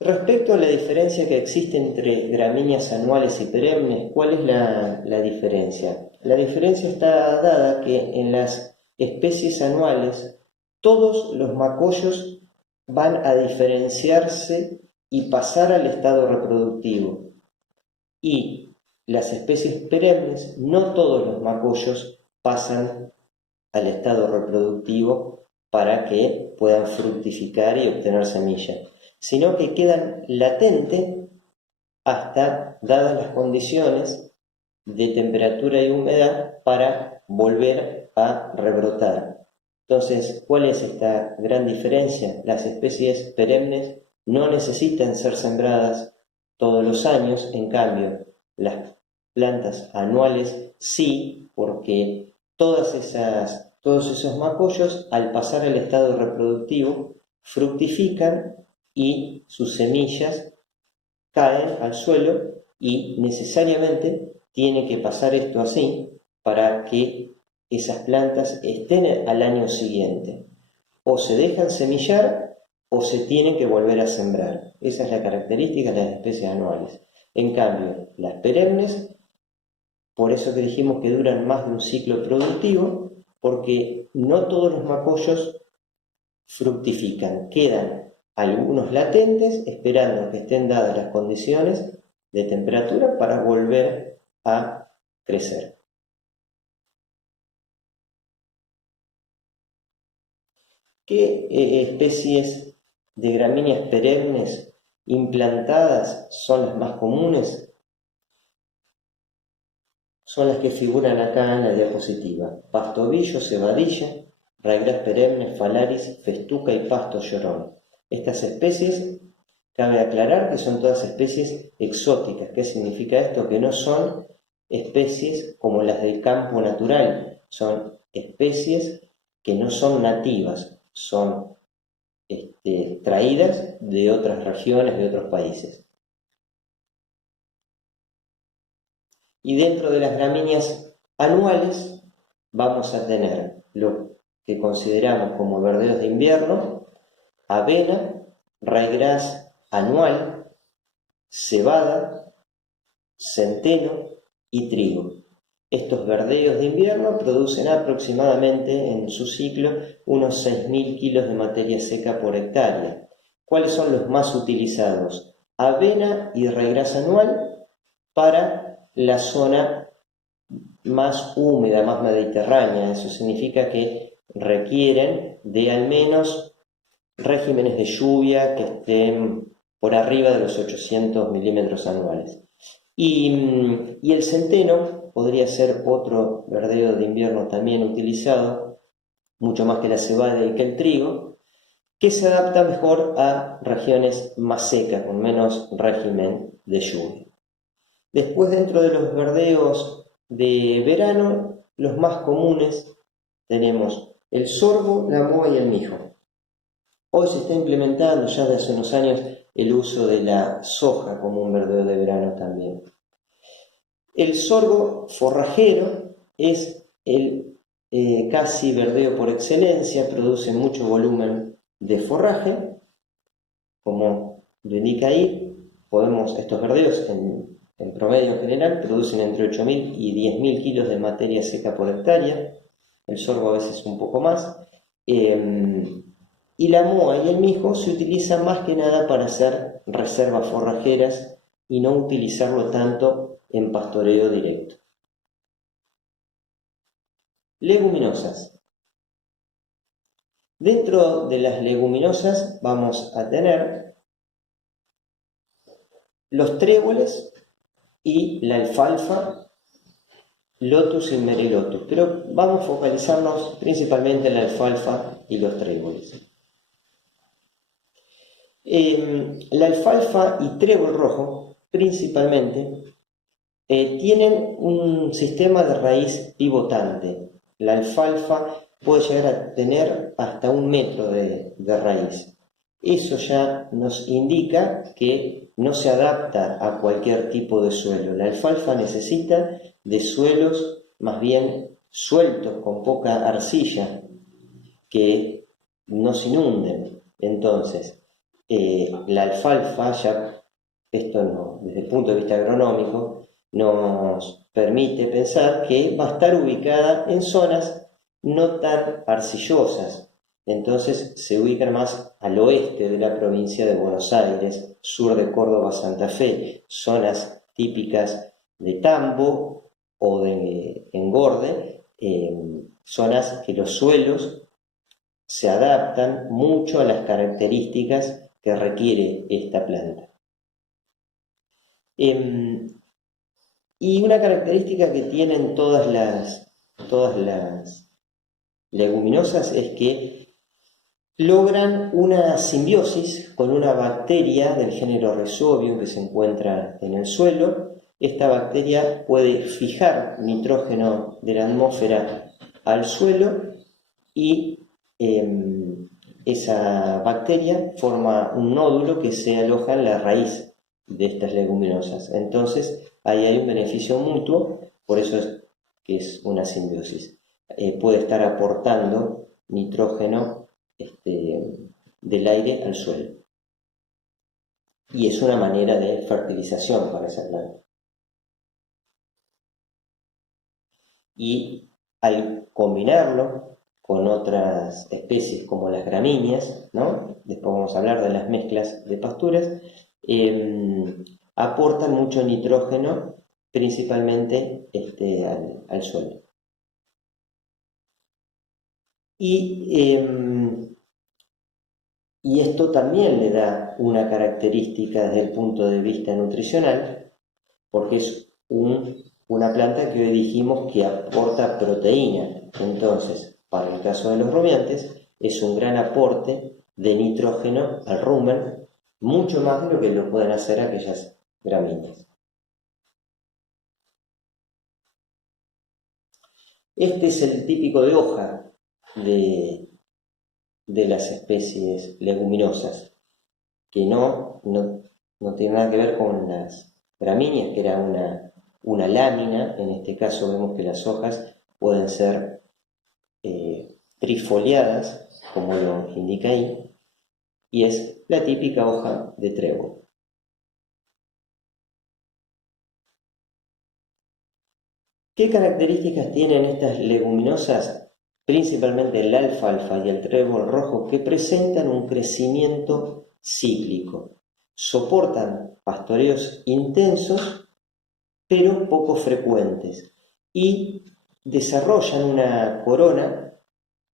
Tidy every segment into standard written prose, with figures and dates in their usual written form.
Respecto a la diferencia que existe entre gramíneas anuales y perennes, ¿cuál es la diferencia? La diferencia está dada que en las especies anuales todos los macollos van a diferenciarse y pasar al estado reproductivo. Y las especies perennes, no todos los macollos pasan al estado reproductivo para que puedan fructificar y obtener semillas, sino que quedan latentes hasta dadas las condiciones de temperatura y humedad para volver a rebrotar. Entonces, ¿cuál es esta gran diferencia? Las especies perennes no necesitan ser sembradas todos los años, en cambio, las plantas anuales sí, porque todos esos macollos, al pasar al estado reproductivo, fructifican y sus semillas caen al suelo y necesariamente tiene que pasar esto así para que esas plantas estén al año siguiente. O se dejan semillar o se tienen que volver a sembrar. Esa es la característica de las especies anuales. En cambio, las perennes, por eso que dijimos que duran más de un ciclo productivo, porque no todos los macollos fructifican, quedan algunos latentes esperando que estén dadas las condiciones de temperatura para volver a crecer. ¿Qué especies de gramíneas perennes implantadas son las más comunes? Son las que figuran acá en la diapositiva: pastobillo, cebadilla, raygras perenne, phalaris, festuca y pasto llorón. Estas especies, cabe aclarar que son todas especies exóticas. ¿Qué significa esto? Que no son especies como las del campo natural, son especies que no son nativas, son traídas de otras regiones, de otros países. Y dentro de las gramíneas anuales vamos a tener lo que consideramos como verdeos de invierno: avena, raygras anual, cebada, centeno y trigo. Estos verdeos de invierno producen aproximadamente en su ciclo unos 6.000 kilos de materia seca por hectárea. ¿Cuáles son los más utilizados? Avena y raygras anual para la zona más húmeda, más mediterránea. Eso significa que requieren de al menos regímenes de lluvia que estén por arriba de los 800 milímetros anuales. Y el centeno podría ser otro verdeo de invierno también utilizado, mucho más que la cebada y que el trigo, que se adapta mejor a regiones más secas, con menos régimen de lluvia. Después, dentro de los verdeos de verano, los más comunes tenemos el sorgo, la moa y el mijo. Hoy se está implementando ya desde hace unos años el uso de la soja como un verdeo de verano también. El sorgo forrajero es el casi verdeo por excelencia, produce mucho volumen de forraje, como lo indica ahí. Estos verdeos en promedio general producen entre 8.000 y 10.000 kilos de materia seca por hectárea, el sorgo a veces un poco más. Y la moa y el mijo se utilizan más que nada para hacer reservas forrajeras y no utilizarlo tanto en pastoreo directo. Leguminosas. Dentro de las leguminosas vamos a tener los tréboles y la alfalfa, lotus y merilotus, pero vamos a focalizarnos principalmente en la alfalfa y los tréboles. La alfalfa y trébol rojo principalmente tienen un sistema de raíz pivotante. La alfalfa puede llegar a tener hasta 1 metro de raíz. Eso ya nos indica que no se adapta a cualquier tipo de suelo. La alfalfa necesita de suelos más bien sueltos, con poca arcilla, que no se inunden. Entonces, la alfalfa, ya esto no, desde el punto de vista agronómico, nos permite pensar que va a estar ubicada en zonas no tan arcillosas. Entonces se ubican más al oeste de la provincia de Buenos Aires, sur de Córdoba, Santa Fe, zonas típicas de tambo o de engorde, zonas que los suelos se adaptan mucho a las características que requiere esta planta. Y una característica que tienen todas las leguminosas es que logran una simbiosis con una bacteria del género Rhizobium que se encuentra en el suelo. Esta bacteria puede fijar nitrógeno de la atmósfera al suelo y esa bacteria forma un nódulo que se aloja en la raíz de estas leguminosas. Entonces, ahí hay un beneficio mutuo, por eso es que es una simbiosis. Puede estar aportando nitrógeno del aire al suelo. Y es una manera de fertilización para esa planta. Y al combinarlo con otras especies como las gramíneas, ¿no? Después vamos a hablar de las mezclas de pasturas, aportan mucho nitrógeno, principalmente al suelo. Y esto también le da una característica desde el punto de vista nutricional, porque es una planta que hoy dijimos que aporta proteína. Entonces, para el caso de los rumiantes, es un gran aporte de nitrógeno al rumen, mucho más de lo que lo pueden hacer aquellas gramíneas. Este es el típico de hoja de las especies leguminosas, que no tiene nada que ver con las gramíneas, que era una lámina. En este caso vemos que las hojas pueden ser trifoliadas, como lo indica ahí, y es la típica hoja de trébol. ¿Qué características tienen estas leguminosas? Principalmente la alfalfa y el trébol rojo, que presentan un crecimiento cíclico. Soportan pastoreos intensos, pero poco frecuentes, y desarrollan una corona,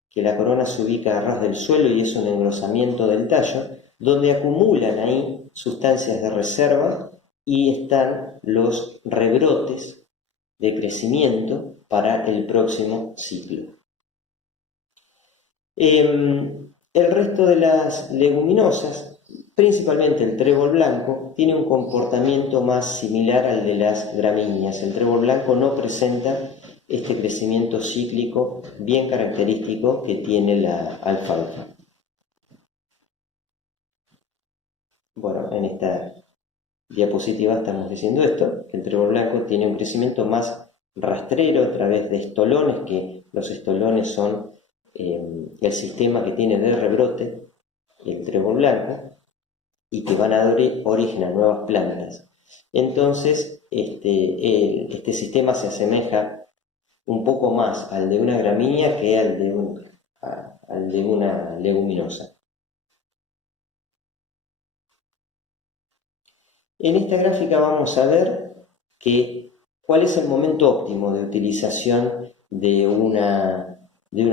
que la corona se ubica a ras del suelo y es un engrosamiento del tallo, donde acumulan ahí sustancias de reserva y están los rebrotes de crecimiento para el próximo ciclo. El resto de las leguminosas, principalmente el trébol blanco, tiene un comportamiento más similar al de las gramíneas. El trébol blanco no presenta este crecimiento cíclico bien característico que tiene la alfalfa. Bueno, en esta diapositiva estamos diciendo esto, que el trébol blanco tiene un crecimiento más rastrero a través de estolones, que los estolones son el sistema que tiene de rebrote el trébol blanco y que van a dar origen a nuevas plantas. Entonces, este sistema se asemeja un poco más al de una gramínea que al de una leguminosa. En esta gráfica vamos a ver cuál es el momento óptimo de utilización de una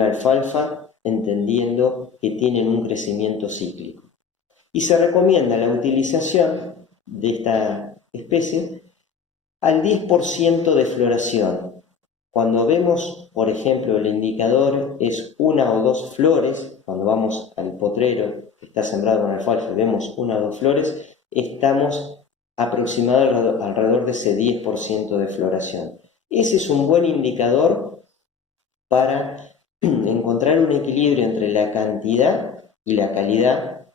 alfalfa, entendiendo que tienen un crecimiento cíclico. Y se recomienda la utilización de esta especie al 10% de floración. Cuando vemos, por ejemplo, el indicador es 1 o 2 flores, cuando vamos al potrero que está sembrado con alfalfa y vemos 1 o 2 flores, estamos aproximadamente alrededor de ese 10% de floración. Ese es un buen indicador para encontrar un equilibrio entre la cantidad y la calidad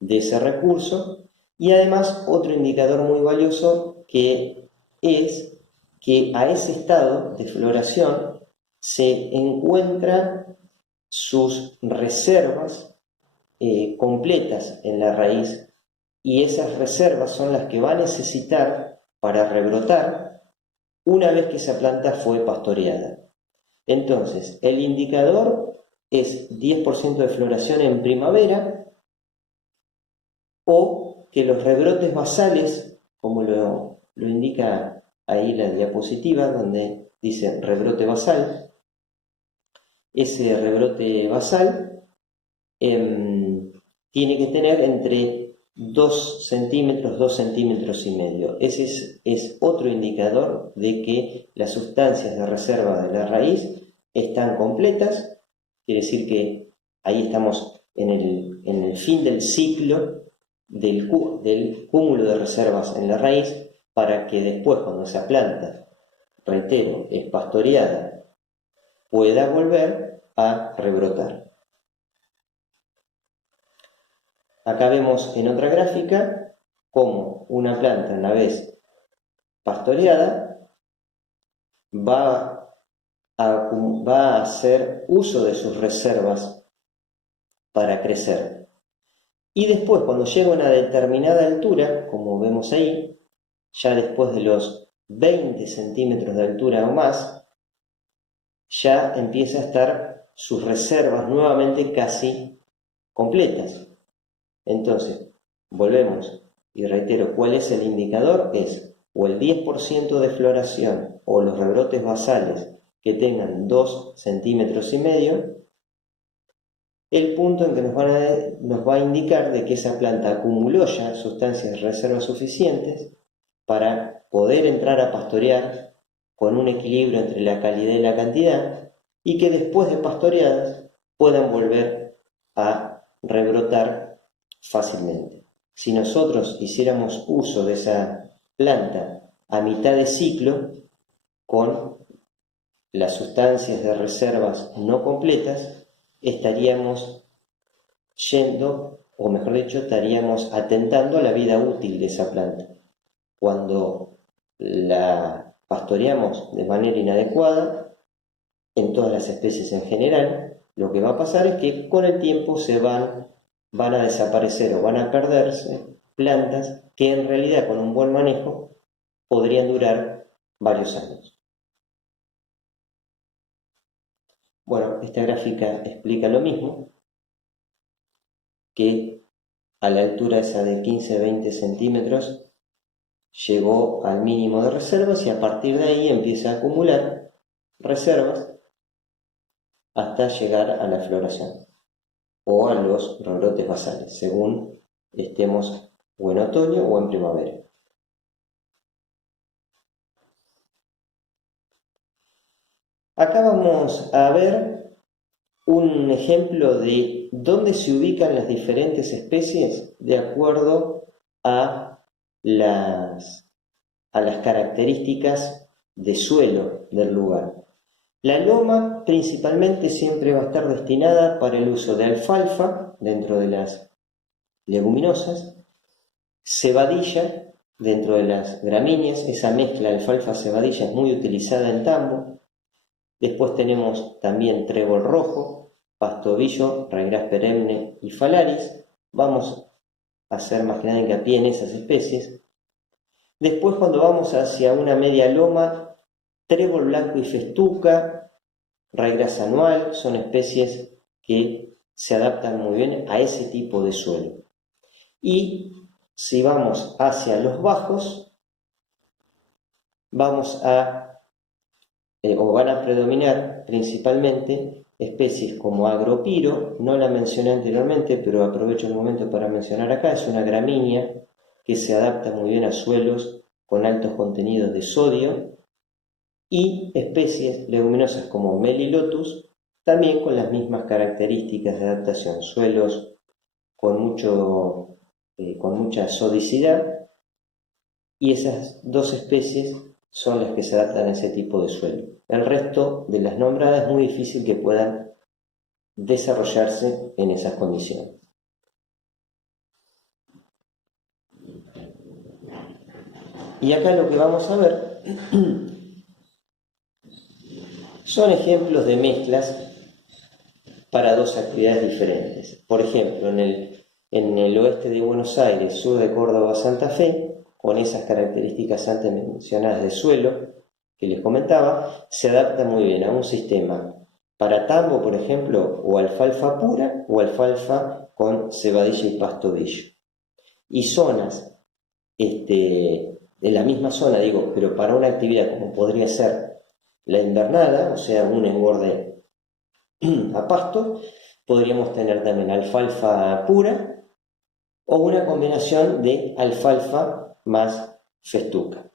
de ese recurso, y además otro indicador muy valioso que es que a ese estado de floración se encuentran sus reservas completas en la raíz, y esas reservas son las que va a necesitar para rebrotar una vez que esa planta fue pastoreada. Entonces, el indicador es 10% de floración en primavera, o que los rebrotes basales, como lo indica ahí la diapositiva donde dice rebrote basal, ese rebrote basal tiene que tener entre 2 centímetros, 2 centímetros y medio. Ese es otro indicador de que las sustancias de reserva de la raíz están completas, quiere decir que ahí estamos en el fin del ciclo del cúmulo de reservas en la raíz, para que después, cuando esa planta, reitero, es pastoreada, pueda volver a rebrotar. Acá vemos en otra gráfica cómo una planta, una vez pastoreada, va a hacer uso de sus reservas para crecer. Y después, cuando llega a una determinada altura, como vemos ahí, ya después de los 20 centímetros de altura o más, ya empieza a estar sus reservas nuevamente casi completas. Entonces, volvemos y reitero, ¿cuál es el indicador? Es o el 10% de floración o los rebrotes basales que tengan 2 centímetros y medio, el punto en que nos va a indicar de que esa planta acumuló ya sustancias de reserva suficientes para poder entrar a pastorear con un equilibrio entre la calidad y la cantidad, y que después de pastoreadas puedan volver a rebrotar fácilmente. Si nosotros hiciéramos uso de esa planta a mitad de ciclo, con las sustancias de reservas no completas, estaríamos yendo, o mejor dicho, estaríamos atentando a la vida útil de esa planta. Cuando la pastoreamos de manera inadecuada, en todas las especies en general, lo que va a pasar es que con el tiempo van a desaparecer o van a perderse plantas que en realidad con un buen manejo podrían durar varios años. Bueno, esta gráfica explica lo mismo, que a la altura esa de 15-20 centímetros llegó al mínimo de reservas, y a partir de ahí empieza a acumular reservas hasta llegar a la floración o a los rebrotes basales, según estemos o en otoño o en primavera. Acá vamos a ver un ejemplo de dónde se ubican las diferentes especies de acuerdo a las características de suelo del lugar. La loma principalmente siempre va a estar destinada para el uso de alfalfa dentro de las leguminosas, cebadilla dentro de las gramíneas. Esa mezcla alfalfa-cebadilla es muy utilizada en tambo. Después tenemos también trébol rojo, pastobillo, raygras perenne y phalaris. Vamos a hacer más que nada hincapié en esas especies. Después, cuando vamos hacia una media loma, trébol blanco y festuca, raygras anual, son especies que se adaptan muy bien a ese tipo de suelo. Y si vamos hacia los bajos, van a predominar principalmente especies como agropiro. No la mencioné anteriormente, pero aprovecho el momento para mencionar acá. Es una gramínea que se adapta muy bien a suelos con altos contenidos de sodio, y especies leguminosas como Melilotus, también con las mismas características de adaptación, suelos con mucha sodicidad, y esas dos especies son las que se adaptan a ese tipo de suelo. El resto de las nombradas es muy difícil que puedan desarrollarse en esas condiciones. Y acá lo que vamos a ver son ejemplos de mezclas para dos actividades diferentes. Por ejemplo, en el oeste de Buenos Aires, sur de Córdoba, Santa Fe, con esas características antes mencionadas de suelo que les comentaba, se adapta muy bien a un sistema para tambo, por ejemplo, o alfalfa pura o alfalfa con cebadilla y pastobillo. Y zonas de la misma zona, digo, pero para una actividad como podría ser la invernada, o sea, un engorde a pasto, podríamos tener también alfalfa pura o una combinación de alfalfa más festuca.